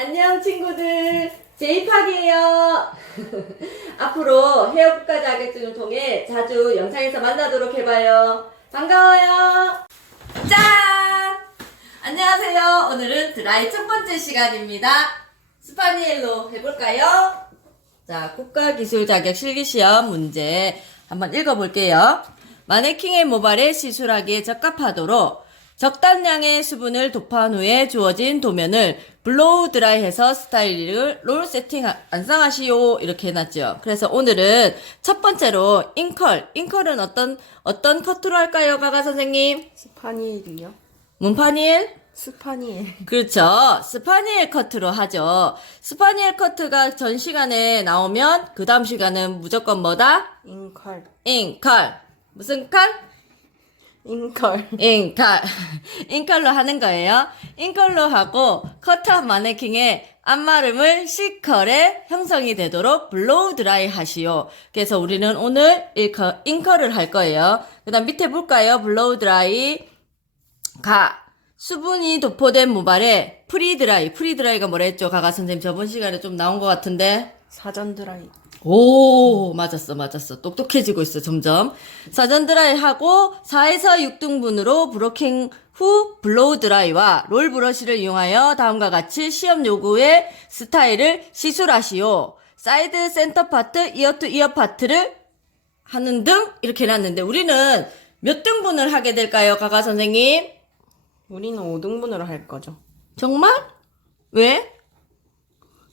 안녕 친구들, 제이팝이에요. 앞으로 헤어끝까지 하겠지를 통해 자주 영상에서 만나도록 해봐요. 반가워요. 짠! 안녕하세요. 오늘은 드라이 첫 번째 시간입니다. 스파니엘로 해볼까요? 자, 국가기술 자격 실기시험 문제 한번 읽어볼게요. 마네킹의 모발에 시술하기에 적합하도록 적당량의 수분을 도포한 후에 주어진 도면을 블로우 드라이해서 스타일을 롤 세팅 완성하시오 이렇게 해놨죠. 그래서 오늘은 첫 번째로 잉컬은 어떤 커트로 할까요, 가가 선생님? 스파니엘이요? 문파니엘? 스파니엘. 그렇죠. 스파니엘 커트로 하죠. 스파니엘 커트가 전 시간에 나오면 그 다음 시간은 무조건 뭐다? 잉컬. 잉컬. 무슨 칼? 잉컬. 잉컬로 하는 거예요. 잉컬로 하고 커트한 마네킹의 앞마름을 C컬에 형성이 되도록 블로우 드라이 하시오. 그래서 우리는 오늘 잉컬을 할 거예요. 그 다음 밑에 볼까요? 블로우 드라이 수분이 도포된 모발에 프리드라이가 뭐라 했죠? 가가 선생님 저번 시간에 좀 나온 것 같은데 사전 드라이. 오, 맞았어. 똑똑해지고 있어, 점점. 사전 드라이 하고 4에서 6등분으로 브로킹 후 블로우 드라이와 롤 브러쉬를 이용하여 다음과 같이 시험 요구의 스타일을 시술하시오. 사이드 센터 파트, 이어 투 이어 파트를 하는 등 이렇게 해놨는데 우리는 몇 등분을 하게 될까요, 가가 선생님? 우리는 5등분으로 할 거죠. 정말? 왜?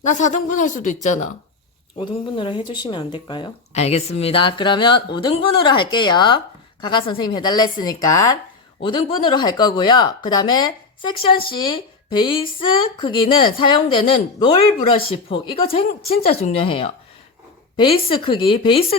나 4등분 할 수도 있잖아. 5등분으로 해주시면 안 될까요? 알겠습니다. 그러면 5등분으로 할게요. 가가 선생님 해달랬으니까 5등분으로 할 거고요. 그 다음에 섹션 C 베이스 크기는 사용되는 롤 브러쉬 폭. 이거 진짜 중요해요. 베이스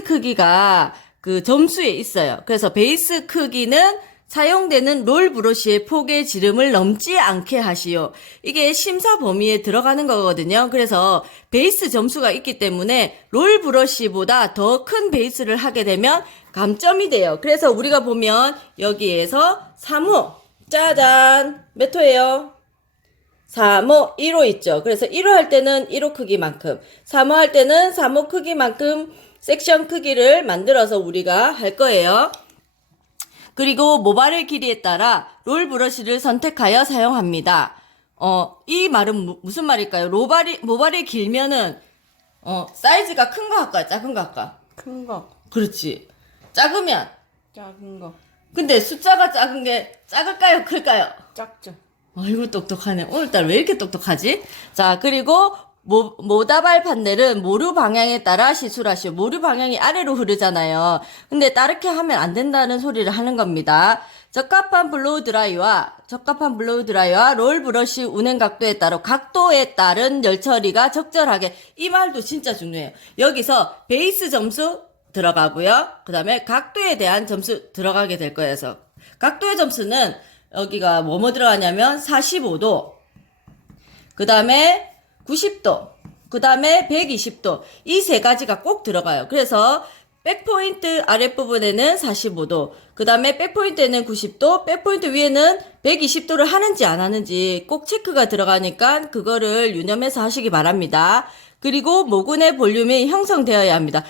크기가 그 점수에 있어요. 그래서 베이스 크기는 사용되는 롤 브러쉬의 폭의 지름을 넘지 않게 하시오. 이게 심사 범위에 들어가는 거거든요. 그래서 베이스 점수가 있기 때문에 롤 브러쉬보다 더 큰 베이스를 하게 되면 감점이 돼요. 그래서 우리가 보면 여기에서 3호 짜잔 몇 호예요? 3호 1호 있죠. 그래서 1호 할 때는 1호 크기만큼 3호 할 때는 3호 크기만큼 섹션 크기를 만들어서 우리가 할 거예요. 그리고 모발의 길이에 따라 롤 브러쉬를 선택하여 사용합니다. 이 말은 무슨 말일까요? 모발이 길면은, 사이즈가 큰 거 할까? 작은 거 할까? 큰 거. 그렇지. 작으면. 작은 거. 근데 숫자가 작은 게 작을까요? 클까요? 작죠. 아이고, 똑똑하네. 오늘따라 왜 이렇게 똑똑하지? 자, 그리고 모다발 판넬은 모류 방향에 따라 시술하시오. 모류 방향이 아래로 흐르잖아요. 근데 따르게 하면 안 된다는 소리를 하는 겁니다. 적합한 블로우 드라이와 롤 브러쉬 운행 각도에 따른 열 처리가 적절하게. 이 말도 진짜 중요해요. 여기서 베이스 점수 들어가고요. 그 다음에 각도에 대한 점수 들어가게 될 거예요. 그래서 각도의 점수는 여기가 뭐뭐 들어가냐면 45도, 그 다음에 90도, 그 다음에 120도. 이 세 가지가 꼭 들어가요. 그래서 백포인트 아랫부분에는 45도, 그 다음에 백포인트에는 90도, 백포인트 위에는 120도를 하는지 안 하는지 꼭 체크가 들어가니까 그거를 유념해서 하시기 바랍니다. 그리고 모근의 볼륨이 형성되어야 합니다.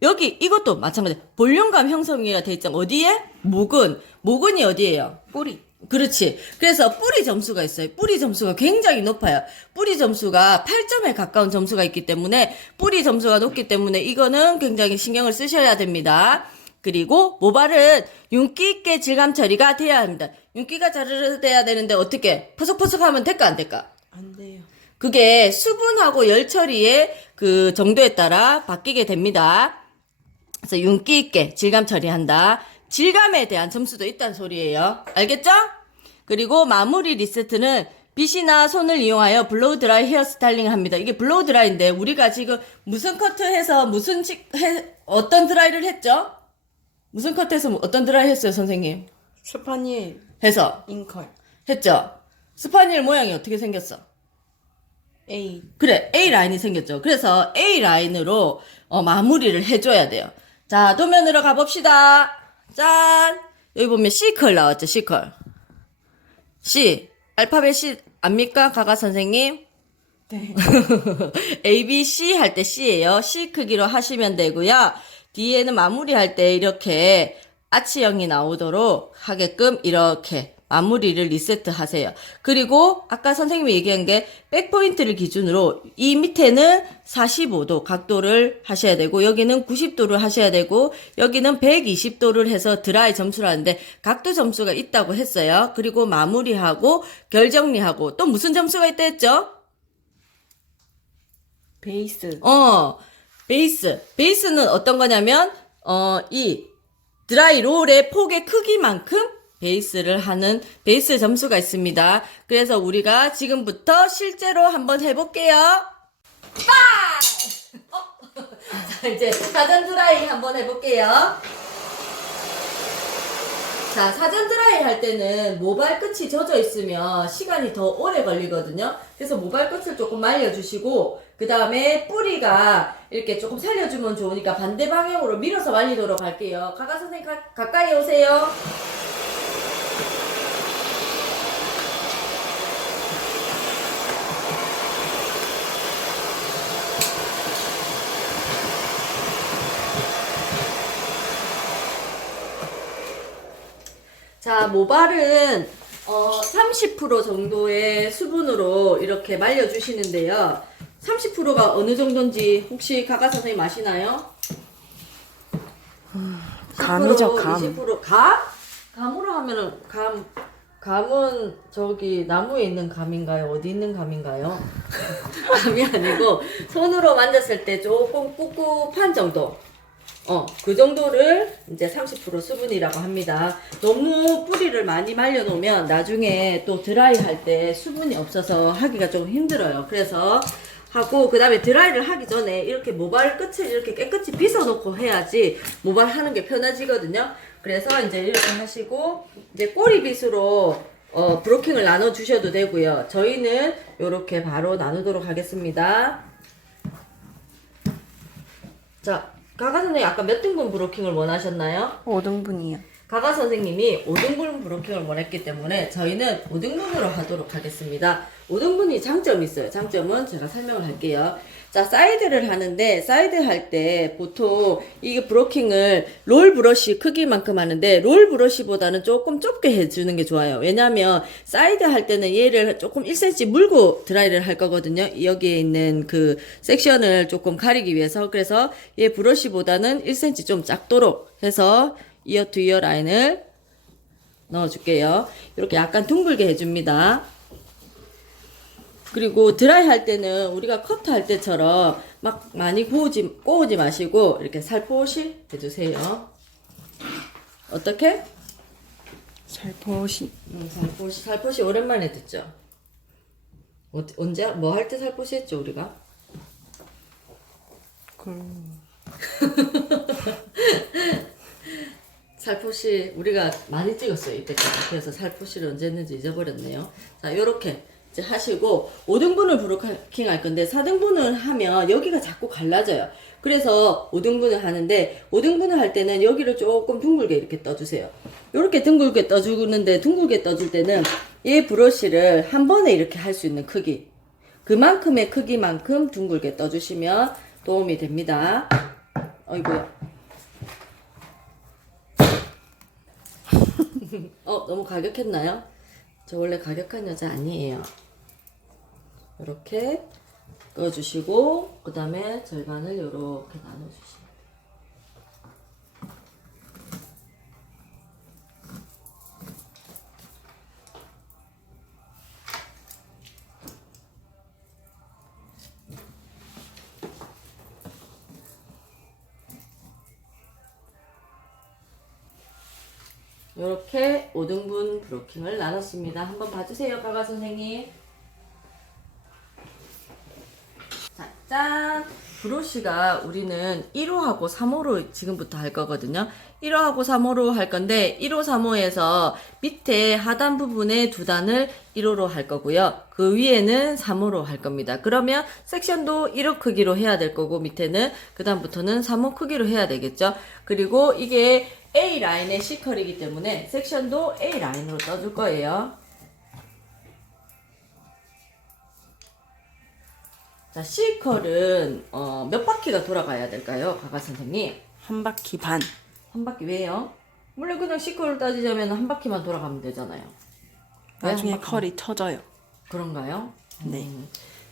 여기 이것도 마찬가지. 볼륨감 형성이가 돼 있잖아. 어디에? 모근이 어디예요? 뿌리. 그렇지. 그래서 뿌리 점수가 있어요. 뿌리 점수가 굉장히 높아요. 뿌리 점수가 8점에 가까운 점수가 있기 때문에 뿌리 점수가 높기 때문에 이거는 굉장히 신경을 쓰셔야 됩니다. 그리고 모발은 윤기 있게 질감 처리가 돼야 합니다. 윤기가 자르르 돼야 되는데 어떻게? 퍼석퍼석하면 될까 안 될까? 안 돼요. 그게 수분하고 열 처리의 그 정도에 따라 바뀌게 됩니다. 그래서 윤기 있게 질감 처리한다. 질감에 대한 점수도 있다는 소리예요. 알겠죠? 그리고 마무리 리세트는 빗이나 손을 이용하여 블로우 드라이 헤어 스타일링을 합니다. 이게 블로우 드라이인데 우리가 지금 무슨 커트해서 어떤 드라이를 했죠? 무슨 커트해서 어떤 드라이 했어요, 선생님? 스파니엘. 해서 잉컬. 했죠? 스파니엘 모양이 어떻게 생겼어? A. 그래, A 라인이 생겼죠. 그래서 A 라인으로 마무리를 해줘야 돼요. 자, 도면으로 가봅시다. 짠! 여기 보면 C컬 나왔죠, C컬. C. 알파벳 C 압니까? 가가 선생님? 네. A, B, C 할 때 C예요. C 크기로 하시면 되고요. 뒤에는 마무리할 때 이렇게 아치형이 나오도록 하게끔 이렇게 마무리를 리세트 하세요. 그리고 아까 선생님이 얘기한 게 백포인트를 기준으로 이 밑에는 45도 각도를 하셔야 되고 여기는 90도를 하셔야 되고 여기는 120도를 해서 드라이 점수를 하는데 각도 점수가 있다고 했어요. 그리고 마무리하고 결 정리하고 또 무슨 점수가 있다 했죠? 베이스. 베이스는 어떤 거냐면, 이 드라이 롤의 폭의 크기만큼 베이스를 하는 베이스 점수가 있습니다. 그래서 우리가 지금부터 실제로 한번 해볼게요. 자, 이제 사전 드라이 한번 해볼게요. 자, 사전 드라이 할 때는 모발 끝이 젖어 있으면 시간이 더 오래 걸리거든요. 그래서 모발 끝을 조금 말려주시고, 그 다음에 뿌리가 이렇게 조금 살려주면 좋으니까 반대 방향으로 밀어서 말리도록 할게요. 가가 선생님 가까이 오세요. 자, 모발은 30% 정도의 수분으로 이렇게 말려주시는데요. 30%가 어느 정도인지 혹시 가가 선생님 아시나요? 감이죠, 10%, 감. 20% 감? 감으로 하면은 감은 저기 나무에 있는 감인가요? 어디 있는 감인가요? 감이 아니고 손으로 만졌을 때 조금 꿉꿉한 정도. 그 정도를 이제 30% 수분이라고 합니다. 너무 뿌리를 많이 말려놓으면 나중에 또 드라이 할 때 수분이 없어서 하기가 좀 힘들어요. 그래서 하고, 그 다음에 드라이를 하기 전에 이렇게 모발 끝을 이렇게 깨끗이 빗어놓고 해야지 모발 하는 게 편해지거든요. 그래서 이제 이렇게 하시고, 이제 꼬리빗으로 브로킹을 나눠주셔도 되고요. 저희는 이렇게 바로 나누도록 하겠습니다. 자, 가가 선생님 아까 몇 등분 브로킹을 원하셨나요? 5등분이요. 가가 선생님이 5등분 브로킹을 원했기 때문에 저희는 5등분으로 하도록 하겠습니다. 5등분이 장점이 있어요. 장점은 제가 설명을 할게요. 자, 사이드를 하는데 사이드 할 때 보통 이게 브로킹을 롤 브러쉬 크기만큼 하는데 롤 브러쉬보다는 조금 좁게 해주는 게 좋아요. 왜냐하면 사이드 할 때는 얘를 조금 1cm 물고 드라이를 할 거거든요. 여기에 있는 그 섹션을 조금 가리기 위해서. 그래서 얘 브러쉬보다는 1cm 좀 작도록 해서 이어 투 이어 라인을 넣어줄게요. 이렇게 약간 둥글게 해줍니다. 그리고 드라이 할 때는 우리가 커트 할 때처럼 막 많이 꼬우지 마시고 이렇게 살포시 해주세요. 어떻게? 살포시. 살포시 오랜만에 듣죠? 언제? 뭐 할 때 살포시 했죠, 우리가? 살포시 우리가 많이 찍었어요, 이때까지. 그래서 살포시를 언제 했는지 잊어버렸네요. 자, 요렇게 이제 하시고 5등분을 브로킹 할 건데 4등분을 하면 여기가 자꾸 갈라져요. 그래서 5등분을 하는데 5등분을 할 때는 여기를 조금 둥글게 이렇게 떠주세요. 이렇게 둥글게 떠주는데 둥글게 떠줄 때는 이 브러쉬를 한 번에 이렇게 할 수 있는 크기, 그만큼의 크기만큼 둥글게 떠주시면 도움이 됩니다. 어이구야. 너무 가격했나요? 저 원래 가격한 여자 아니에요. 이렇게 꺼주시고, 그 다음에 절반을 이렇게 나눠주시면. 이렇게 5등분 브로킹을 나눴습니다. 한번 봐주세요, 가가 선생님. 자, 짠! 브러쉬가 우리는 1호하고 3호로 지금부터 할 거거든요. 1호하고 3호로 할 건데 1호, 3호에서 밑에 하단 부분에 두 단을 1호로 할 거고요. 그 위에는 3호로 할 겁니다. 그러면 섹션도 1호 크기로 해야 될 거고 밑에는 그 다음부터는 3호 크기로 해야 되겠죠. 그리고 이게 A라인의 C컬이기 때문에 섹션도 A라인으로 떠줄 거예요. 자, C컬은 몇 바퀴가 돌아가야 될까요? 가가 선생님. 한 바퀴 반. 한 바퀴 왜요? 원래 그냥 C컬을 따지자면 한 바퀴만 돌아가면 되잖아요. 왜 나중에 한 바퀴만? 컬이 터져요. 그런가요? 네.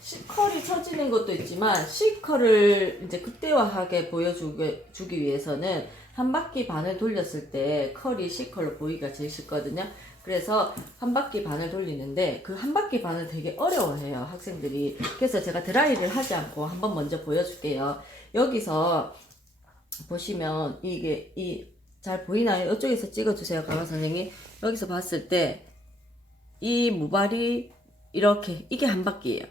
C컬이 처지는 것도 있지만 C컬을 이제 극대화하게 보여주기 위해서는 한 바퀴 반을 돌렸을 때 컬이 C컬로 보이기가 제일 쉽거든요. 그래서 한 바퀴 반을 돌리는데 그 한 바퀴 반을 되게 어려워해요, 학생들이. 그래서 제가 드라이를 하지 않고 한번 먼저 보여줄게요. 여기서 보시면 이게 잘 보이나요? 이쪽에서 찍어주세요, 강화 선생님. 여기서 봤을 때 이 모발이 이렇게 이게 한 바퀴예요.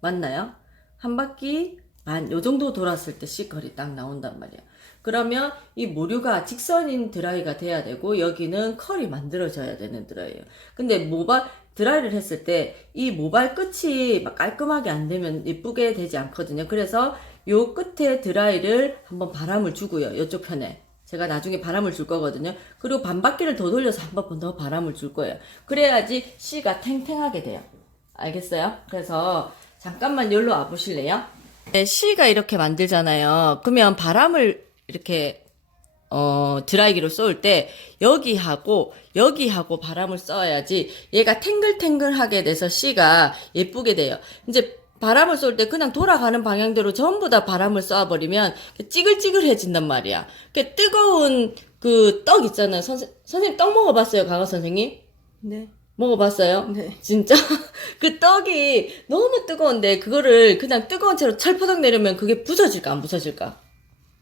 맞나요? 한 바퀴 반, 요 정도 돌았을 때 C컬이 딱 나온단 말이에요. 그러면 이 모류가 직선인 드라이가 돼야 되고, 여기는 컬이 만들어져야 되는 드라이예요. 근데 드라이를 했을 때 이 모발 끝이 막 깔끔하게 안 되면 예쁘게 되지 않거든요. 그래서 요 끝에 드라이를 한번 바람을 주고요. 요쪽 편에. 제가 나중에 바람을 줄 거거든요. 그리고 반 바퀴를 더 돌려서 한 번 더 바람을 줄 거예요. 그래야지 C가 탱탱하게 돼요. 알겠어요? 그래서 잠깐만 여기로 와보실래요? 네, C가 이렇게 만들잖아요. 그러면 바람을 이렇게 드라이기로 쏠 때 여기하고 바람을 쏴야지 얘가 탱글탱글하게 돼서 C가 예쁘게 돼요. 이제 바람을 쏠 때 그냥 돌아가는 방향대로 전부 다 바람을 쏴버리면 찌글찌글해진단 말이야. 그 뜨거운 그 떡 있잖아요. 선생님 떡 먹어봤어요, 강화 선생님? 네. 먹어봤어요? 네. 진짜? 그 떡이 너무 뜨거운데 그거를 그냥 뜨거운 채로 철퍼덕 내리면 그게 부서질까 안 부서질까?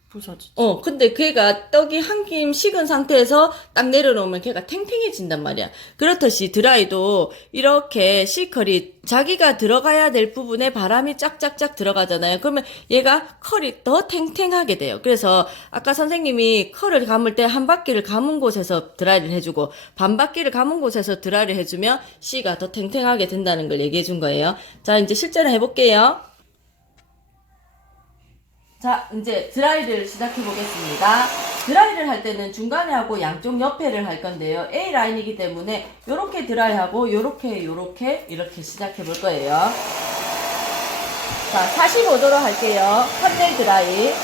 부서지죠. 근데 걔가 떡이 한 김 식은 상태에서 딱 내려놓으면 걔가 탱탱해진단 말이야. 그렇듯이 드라이도 이렇게 C컬이 자기가 들어가야 될 부분에 바람이 쫙쫙쫙 들어가잖아요. 그러면 얘가 컬이 더 탱탱하게 돼요. 그래서 아까 선생님이 컬을 감을 때 한 바퀴를 감은 곳에서 드라이를 해주고 반 바퀴를 감은 곳에서 드라이를 해주면 C가 더 탱탱하게 된다는 걸 얘기해 준 거예요. 자, 이제 실제로 해볼게요. 자, 이제 드라이를 시작해 보겠습니다. 드라이를 할 때는 중간에 하고 양쪽 옆에를 할 건데요. A 라인이기 때문에 요렇게 드라이하고 요렇게 이렇게 시작해 볼 거예요. 자, 45도로 할게요. 컨넬 드라이.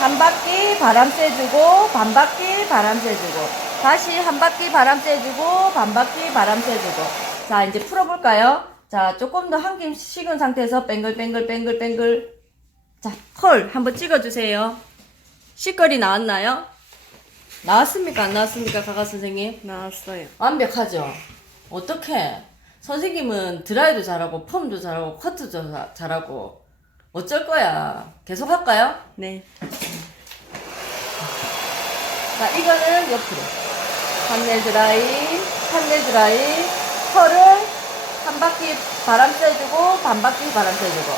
한 바퀴 바람 쐬주고 반 바퀴 바람 쐬주고 다시 한 바퀴 바람 쐬주고 반 바퀴 바람 쐬주고. 자, 이제 풀어볼까요? 자, 조금 더 한 김 식은 상태에서 뱅글뱅글. 자, 컬 한번 찍어주세요. C컬이 나왔나요? 나왔습니까? 안 나왔습니까? 가가 선생님? 나왔어요. 완벽하죠? 어떻게? 선생님은 드라이도 잘하고 펌도 잘하고 커트도 잘하고 어쩔 거야? 계속 할까요? 네. 자, 이거는 옆으로 판넬 드라이 컬을 한 바퀴 바람 쐬주고 반 바퀴 바람 쐬주고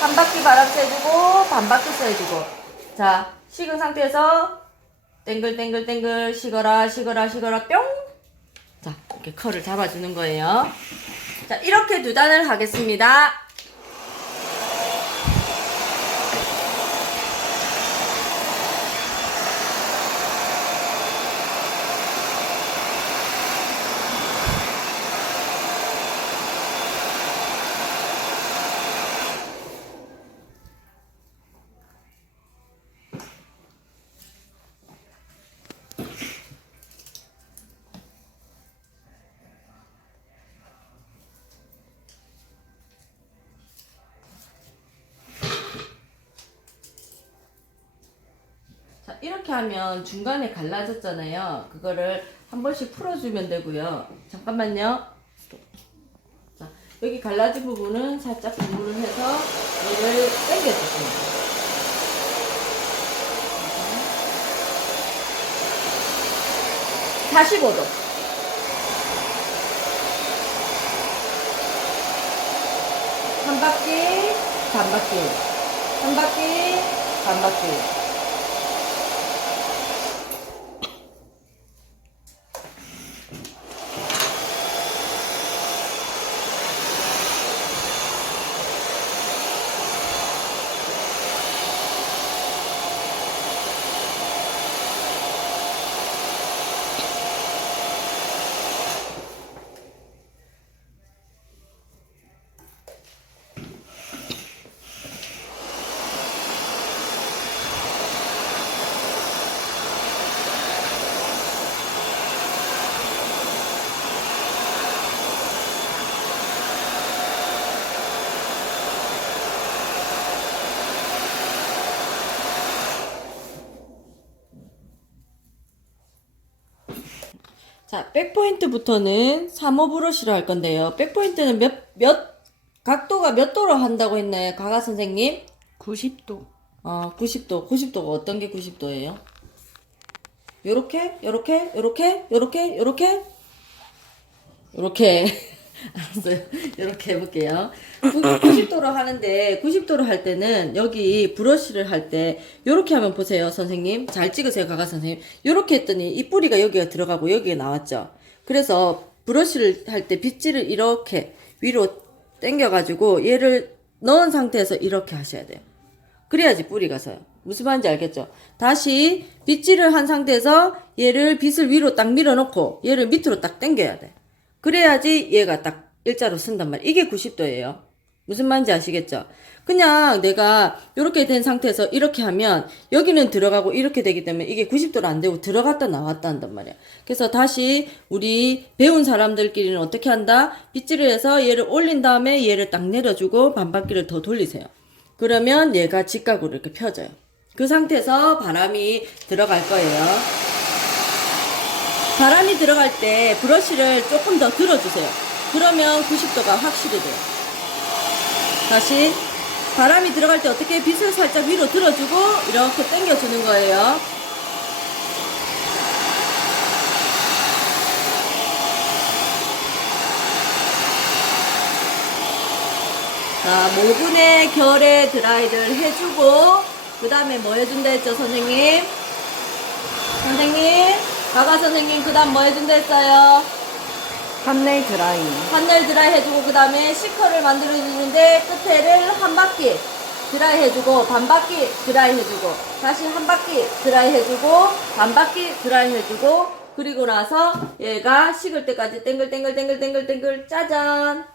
한 바퀴 바람 쐬주고 반 바퀴 쐬주고. 자, 식은 상태에서 땡글 식어라 뿅. 자, 이렇게 컬을 잡아주는 거예요. 자, 이렇게 두 단을 하겠습니다. 자, 이렇게 하면 중간에 갈라졌잖아요. 그거를 한 번씩 풀어주면 되고요. 잠깐만요. 자, 여기 갈라진 부분은 살짝 분무를 해서 얘를 당겨주세요. 45도. 한 바퀴, 반 바퀴. 한 바퀴, 반 바퀴. 자, 백포인트부터는 3호 브러쉬로 할 건데요. 백포인트는 각도가 몇 도로 한다고 했나요? 가가 선생님? 90도. 90도. 90도가 어떤 게 90도예요? 요렇게? 요렇게? 요렇게? 요렇게? 요렇게? 요렇게. 알았어요. 요렇게 해볼게요. 90도로 하는데, 90도로 할 때는 여기 브러쉬를 할 때, 요렇게 하면 보세요, 선생님. 잘 찍으세요, 가가 선생님. 요렇게 했더니 이 뿌리가 여기가 들어가고 여기가 나왔죠. 그래서 브러쉬를 할 때 빗질을 이렇게 위로 당겨가지고 얘를 넣은 상태에서 이렇게 하셔야 돼요. 그래야지 뿌리가 서요. 무슨 말인지 알겠죠? 다시 빗질을 한 상태에서 얘를 빗을 위로 딱 밀어넣고 얘를 밑으로 딱 당겨야 돼. 그래야지 얘가 딱 일자로 쓴단 말이에요. 이게 90도예요. 무슨 말인지 아시겠죠? 그냥 내가 이렇게 된 상태에서 이렇게 하면 여기는 들어가고 이렇게 되기 때문에 이게 90도로 안 되고 들어갔다 나왔다 한단 말이야. 그래서 다시 우리 배운 사람들끼리는 어떻게 한다? 빗질을 해서 얘를 올린 다음에 얘를 딱 내려주고 반바퀴를 더 돌리세요. 그러면 얘가 직각으로 이렇게 펴져요. 그 상태에서 바람이 들어갈 거예요. 바람이 들어갈 때 브러쉬를 조금 더 들어주세요. 그러면 90도가 확실히 돼요. 다시 바람이 들어갈 때 어떻게 빗을 살짝 위로 들어주고 이렇게 당겨주는 거예요. 자, 모근의 결에 드라이를 해주고 그 다음에 뭐 해준다 했죠, 선생님? 선생님? 가가 선생님 그 다음 뭐 해준다 했어요? 판넬 드라이. 판넬 드라이 해주고 그 다음에 시커를 만들어주는데 끝에를 한 바퀴 드라이 해주고 반 바퀴 드라이 해주고 다시 한 바퀴 드라이 해주고 반 바퀴 드라이 해주고 그리고 나서 얘가 식을 때까지 땡글땡글 짜잔.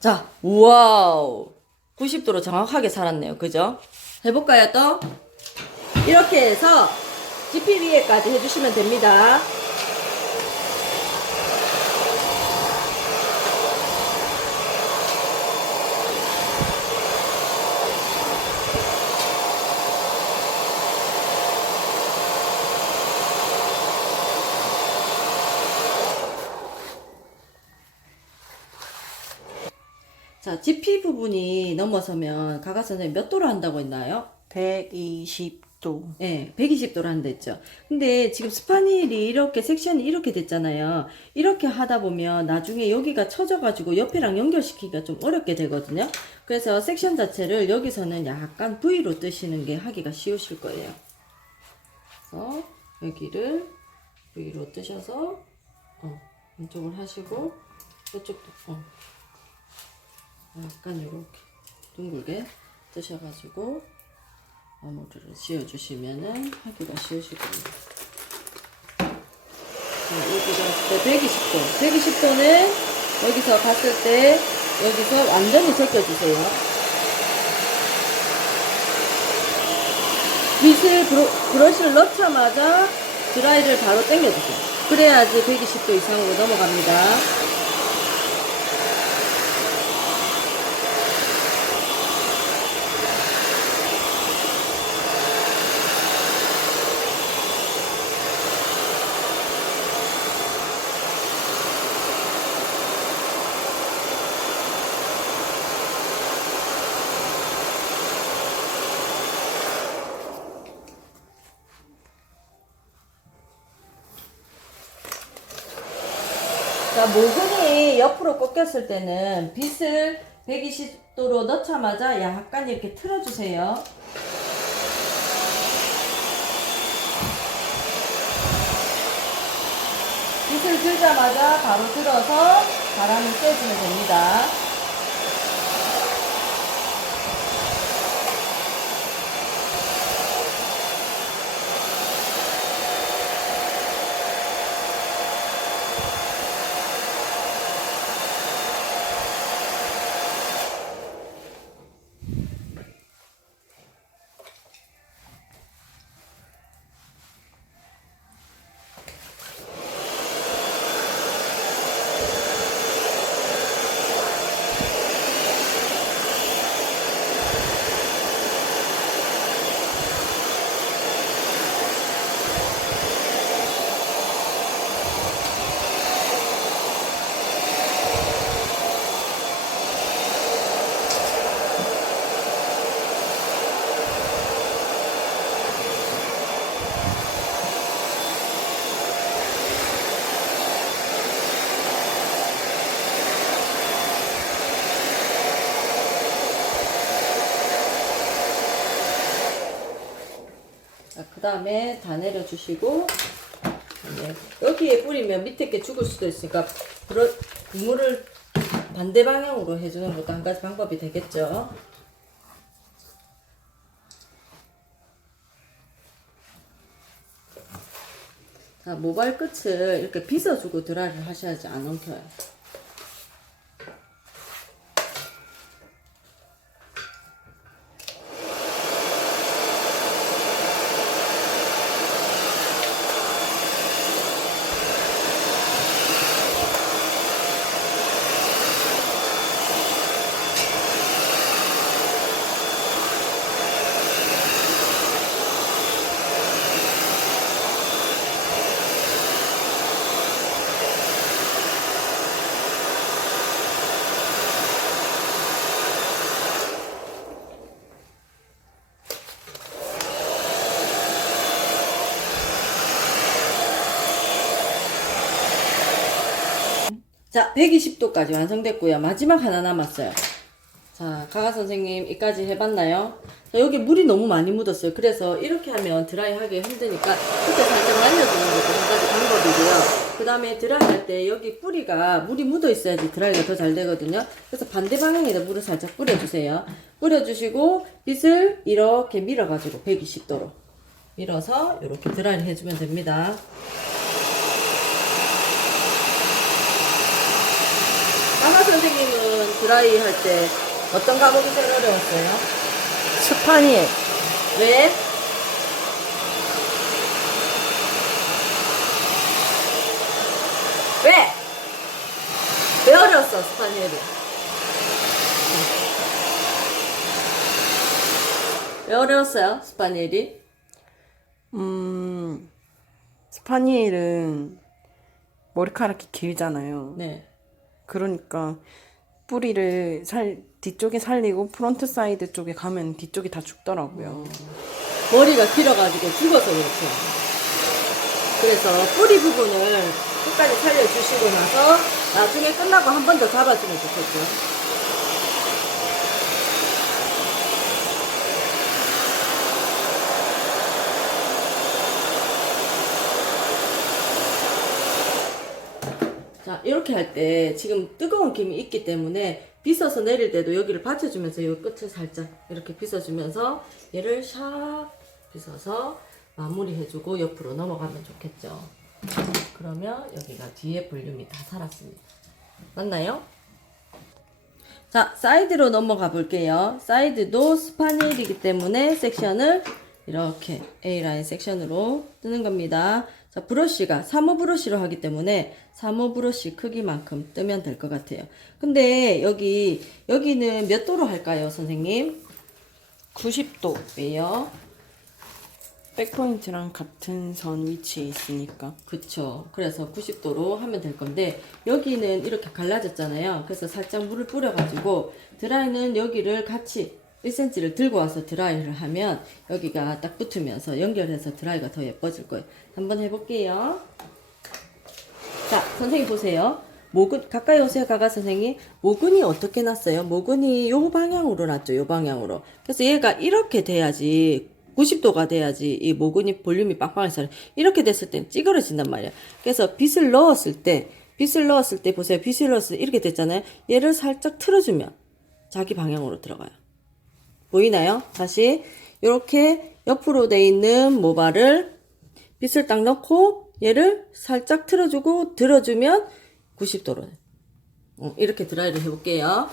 자, 우와우, 90도로 정확하게 살았네요. 그죠? 해볼까요? 또 이렇게 해서 지피 위에까지 해주시면 됩니다. 자, 지피 부분이 넘어서면 가가 선생님 몇 도로 한다고 했나요? 120도. 네, 120도로 한다 했죠. 근데 지금 스파닐이 이렇게 섹션이 이렇게 됐잖아요. 이렇게 하다 보면 나중에 여기가 처져가지고 옆이랑 연결시키기가 좀 어렵게 되거든요. 그래서 섹션 자체를 여기서는 약간 V로 뜨시는 게 하기가 쉬우실 거예요. 그래서 여기를 V로 뜨셔서 이쪽을 하시고 이쪽도 약간 이렇게 둥글게 뜨셔가지고 마무리를 지어주시면은 하기가 쉬우실 겁니다. 자, 여기가 120도는 여기서 갔을 때 여기서 완전히 제껴주세요. 빗을 브러쉬를 넣자마자 드라이를 바로 당겨주세요. 그래야지 120도 이상으로 넘어갑니다. 자, 모근이 옆으로 꺾였을 때는 빗을 120도로 넣자마자 약간 이렇게 틀어주세요. 빗을 들자마자 바로 들어서 바람을 쐬주면 됩니다. 다음에 다 내려주시고, 네. 여기에 뿌리면 밑에 게 죽을 수도 있으니까 국물을 반대 방향으로 해주는 것도 한 가지 방법이 되겠죠. 자, 모발 끝을 이렇게 빗어주고 드라이를 하셔야지 안 엉켜요. 자, 120도까지 완성됐고요. 마지막 하나 남았어요. 자, 가가 선생님 이까지 해봤나요? 자, 여기 물이 너무 많이 묻었어요. 그래서 이렇게 하면 드라이 하기 힘드니까 이렇게 살짝 말려주는 것도 한 가지 방법이고요. 그 다음에 드라이 할 때 여기 뿌리가 물이 묻어 있어야지 드라이가 더 잘 되거든요. 그래서 반대 방향에다 물을 살짝 뿌려주세요. 뿌려주시고 빗을 이렇게 밀어가지고 120도로 밀어서 이렇게 드라이를 해주면 됩니다. 가가 선생님은 드라이 할 때 어떤 과목이 제일 어려웠어요? 스파니엘. 왜? 왜? 왜 어려웠어, 스파니엘이? 왜 어려웠어요, 스파니엘이? 스파니엘은 머리카락이 길잖아요. 네. 그러니까 뿌리를 뒤쪽에 살리고 프론트 사이드 쪽에 가면 뒤쪽이 다 죽더라고요. 머리가 길어가지고 죽어서 그렇죠. 그래서 뿌리 부분을 끝까지 살려주시고 나서 나중에 끝나고 한 번 더 잡아주면 좋겠죠. 자, 이렇게 할 때 지금 뜨거운 김이 있기 때문에 빗어서 내릴 때도 여기를 받쳐주면서 이 끝을 살짝 이렇게 빗어주면서 얘를 샥 빗어서 마무리해주고 옆으로 넘어가면 좋겠죠. 그러면 여기가 뒤에 볼륨이 다 살았습니다. 맞나요? 자, 사이드로 넘어가 볼게요. 사이드도 스파니엘이기 때문에 섹션을 이렇게 A라인 섹션으로 뜨는 겁니다. 자, 브러쉬가 3호 브러쉬로 하기 때문에 3호 브러쉬 크기만큼 뜨면 될 것 같아요. 근데 여기는 몇 도로 할까요, 선생님? 90도. 왜요? 백포인트랑 같은 선 위치에 있으니까. 그쵸. 그래서 90도로 하면 될 건데, 여기는 이렇게 갈라졌잖아요. 그래서 살짝 물을 뿌려가지고, 드라이는 여기를 같이 1cm를 들고 와서 드라이를 하면, 여기가 딱 붙으면서 연결해서 드라이가 더 예뻐질 거예요. 한번 해볼게요. 자, 선생님 보세요. 모근, 가까이 오세요, 가가 선생님. 모근이 어떻게 났어요? 모근이 요 방향으로 났죠, 요 방향으로. 그래서 얘가 이렇게 돼야지, 90도가 돼야지 이 모근이 볼륨이 빵빵해서 이렇게 됐을 땐 찌그러진단 말이야. 그래서 빗을 넣었을 때 보세요. 빗을 넣었을 때 이렇게 됐잖아요. 얘를 살짝 틀어주면 자기 방향으로 들어가요. 보이나요? 다시 이렇게 옆으로 돼 있는 모발을 빗을 딱 넣고 얘를 살짝 틀어주고 들어주면 90도로 이렇게 드라이를 해볼게요.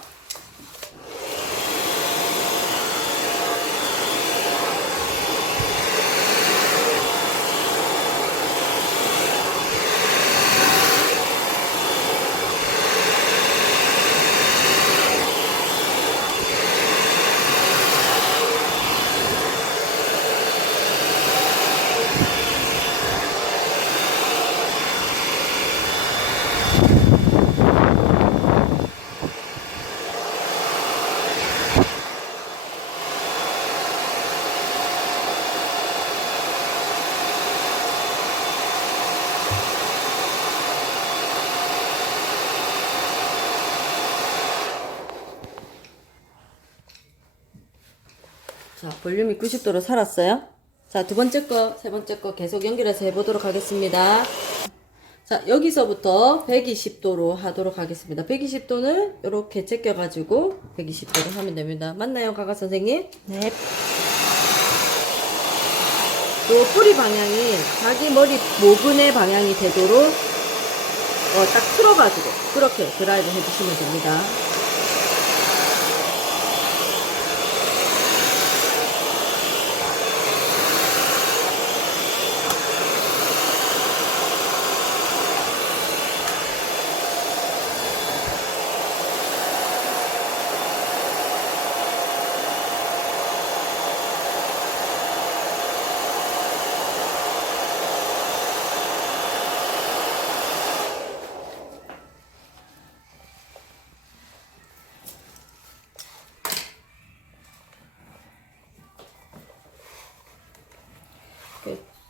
자, 볼륨이 90도로 살았어요. 자, 두 번째 거, 세 번째 거 계속 연결해서 해보도록 하겠습니다. 자, 여기서부터 120도로 하도록 하겠습니다. 120도는 이렇게 제껴가지고 120도로 하면 됩니다. 맞나요, 가가 선생님? 네. 요 뿌리 방향이 자기 머리 모근의 방향이 되도록 딱 틀어가지고 그렇게 드라이를 해주시면 됩니다.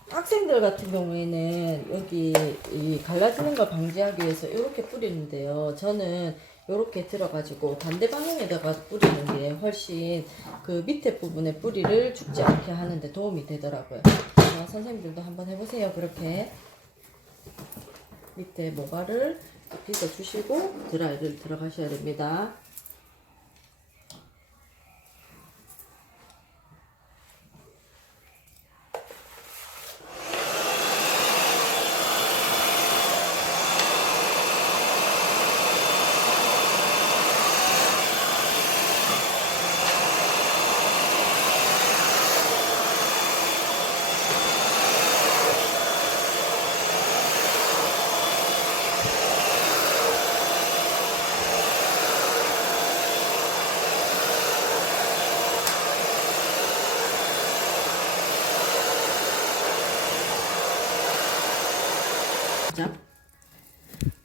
학생들 같은 경우에는 여기 이 갈라지는 걸 방지하기 위해서 이렇게 뿌리는데요. 저는 이렇게 들어가지고 반대 방향에다가 뿌리는 게 훨씬 그 밑에 부분에 뿌리를 죽지 않게 하는데 도움이 되더라고요. 선생님들도 한번 해보세요. 그렇게 밑에 모발을 빗어주시고 드라이를 들어가셔야 됩니다.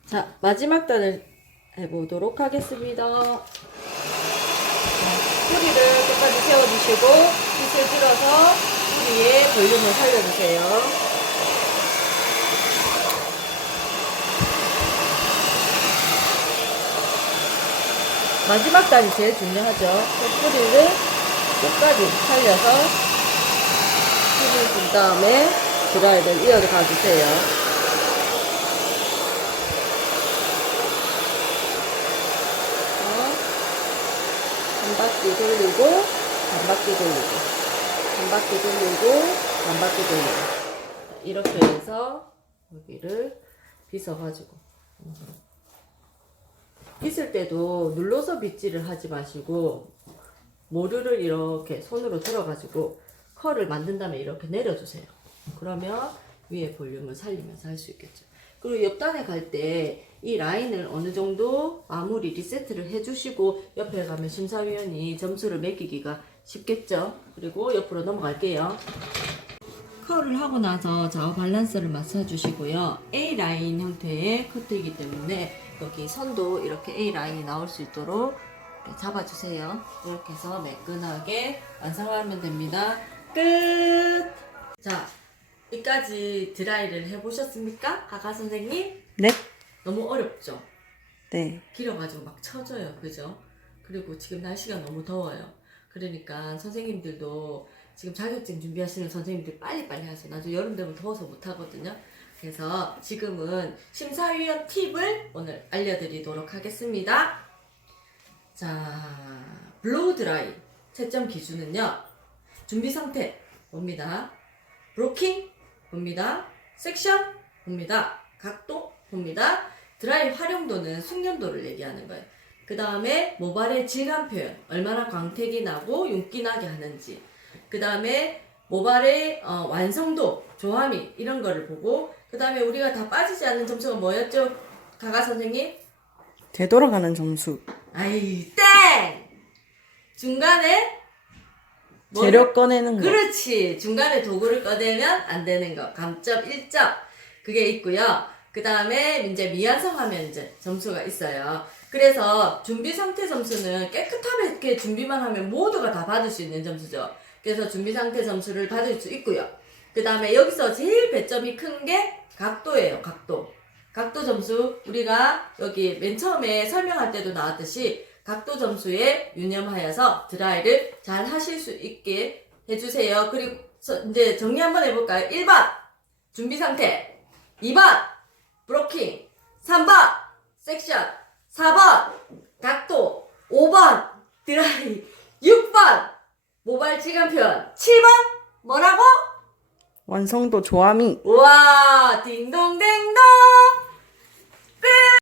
자, 마지막 단을 해보도록 하겠습니다. 뿌리를 끝까지 세워주시고 빗을 들어서 뿌리의 볼륨을 살려주세요. 마지막 단이 제일 중요하죠. 뿌리를 끝까지 살려서 뿌리 준 다음에 드라이를 이어가 주세요. 한 바퀴 돌리고, 한 바퀴 돌리고, 한 바퀴 돌리고, 한 바퀴 돌리고. 이렇게 해서 여기를 빗어가지고. 빗을 때도 눌러서 빗질을 하지 마시고, 모류를 이렇게 손으로 들어가지고, 컬을 만든 다음에 이렇게 내려주세요. 그러면 위에 볼륨을 살리면서 할 수 있겠죠. 그리고 옆단에 갈 때 이 라인을 어느 정도 마무리 리세트를 해주시고 옆에 가면 심사위원이 점수를 매기기가 쉽겠죠. 그리고 옆으로 넘어갈게요. 컬을 하고 나서 좌우 밸런스를 맞춰주시고요. A라인 형태의 커트이기 때문에 여기 선도 이렇게 A라인이 나올 수 있도록 잡아주세요. 이렇게 해서 매끈하게 완성하면 됩니다. 끝! 자, 여기까지 드라이를 해보셨습니까? 가가 선생님? 네. 너무 어렵죠? 네. 길어가지고 막 처져요. 그죠? 그리고 지금 날씨가 너무 더워요. 그러니까 선생님들도 지금 자격증 준비하시는 선생님들 빨리빨리 하세요. 나중에 여름 되면 더워서 못하거든요. 그래서 지금은 심사위원 팁을 오늘 알려드리도록 하겠습니다. 자, 블로우 드라이 채점 기준은요. 준비 상태 봅니다. 브로킹 봅니다. 섹션 봅니다. 각도 봅니다. 드라이 활용도는 숙련도를 얘기하는 거예요. 그 다음에 모발의 질감 표현, 얼마나 광택이 나고 윤기 나게 하는지. 그 다음에 모발의 완성도, 조화미 이런 거를 보고, 그 다음에 우리가 다 빠지지 않는 점수가 뭐였죠? 가가 선생님? 되돌아가는 점수. 아이 땡! 중간에 재료 꺼내는 거. 그렇지. 중간에 도구를 꺼내면 안 되는 거. 감점 1점. 그게 있고요. 그 다음에 이제 미완성하면 이제 점수가 있어요. 그래서 준비 상태 점수는 깨끗하게 준비만 하면 모두가 다 받을 수 있는 점수죠. 그래서 준비 상태 점수를 받을 수 있고요. 그 다음에 여기서 제일 배점이 큰 게 각도예요. 각도. 각도 점수 우리가 여기 맨 처음에 설명할 때도 나왔듯이 각도 점수에 유념하여서 드라이를 잘 하실 수 있게 해주세요. 그리고 이제 정리 한번 해볼까요? 1번 준비 상태, 2번 브로킹, 3번 섹션, 4번 각도, 5번 드라이, 6번 모발 질감 표현, 7번 뭐라고? 완성도 조화미. 우와 딩동댕동.